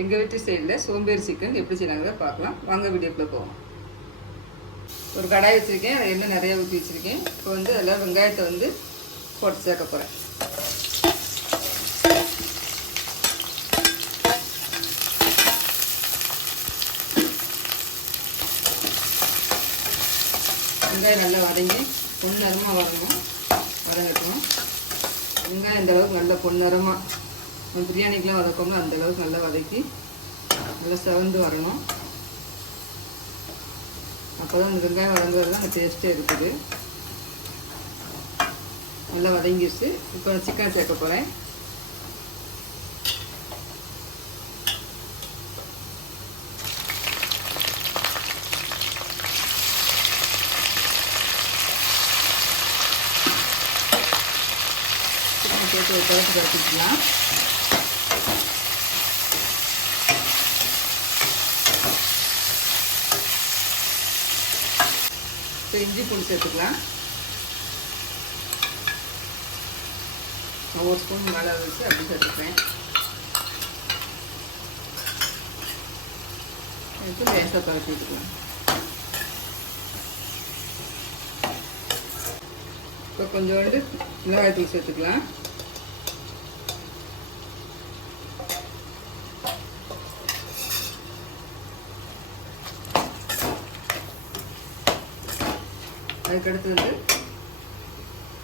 எங்கள் வீட்டு சைடில் சோம்பேறி சிக்கன் எப்படி செய்யலாங்கிறத பார்க்கலாம். வாங்க வீடியோக்குள்ளே போவோம். ஒரு கடாய் வச்சுருக்கேன். அதில் எண்ணெய் நிறைய ஊற்றி வச்சுருக்கேன். இப்போ வந்து அதில் வெங்காயத்தை வந்து போட்டு சேர்க்க போகிறேன் வெங்காயம் நல்லா வதங்கி பொன்னரமாக வரணும். வதங்கட்டும். வெங்காயம் இந்த அளவுக்கு நல்லா பொன்னரமாக நம்ம பிரியாணிக்கெலாம் வதக்கோம்ல அந்த அளவுக்கு நல்லா வதக்கி நல்லா செவந்து வரணும். அப்போ தான் இந்த வெங்காயம் வதங்குறது தான் அந்த டேஸ்ட்டே இருக்குது. நல்லா வதங்கிடுச்சு இப்போ சிக்கன் சேர்க்க போகிறேன் சிக்கன் சேர்த்து ஒரு குழம்பு கரைச்சிக்கலாம் இப்போ இஞ்சி பூண்டு சேர்த்துக்கலாம். நான் ஒரு ஸ்பூன் மேலே வச்சு அப்படி சேர்த்துப்பேன். எடுத்து லேசாக கலக்கி விட்டுக்கலாம். இப்போ கொஞ்சோண்டு மிளகாய்த்தூள் சேர்த்துக்கலாம். அதுக்கடுத்து வந்து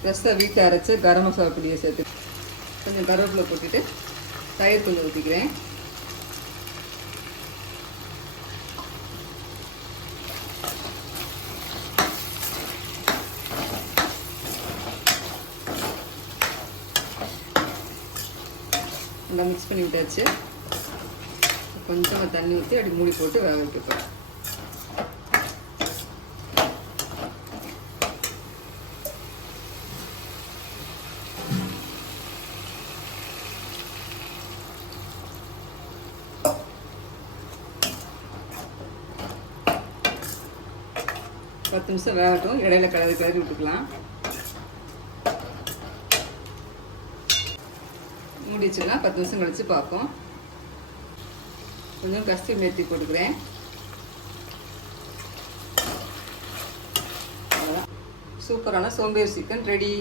ரசத்தை வீட்டில் அரைச்சி கரம் மசாலா பொடியை சேர்த்து கொஞ்சம் கருவேப்பிலை போட்டுட்டு தயிர் கொஞ்சம் ஊற்றிக்கிறேன் நல்லா மிக்ஸ் பண்ணி விட்டாச்சு. கொஞ்சமாக தண்ணி ஊற்றி அப்படி மூடி போட்டு வேக வைக்க போகிறேன் பத்து நிமிஷம் வேகட்டும். இடையில கிளறி கிளறி விட்டுக்கலாம். மூடி வச்சுக்கலாம் பத்து நிமிஷம் கழிச்சு பார்ப்போம். கொஞ்சம் கஸ்தூரி மேத்தி போட்டுக்கிறேன். சூப்பரான சோம்பேறி சிக்கன் ரெடி.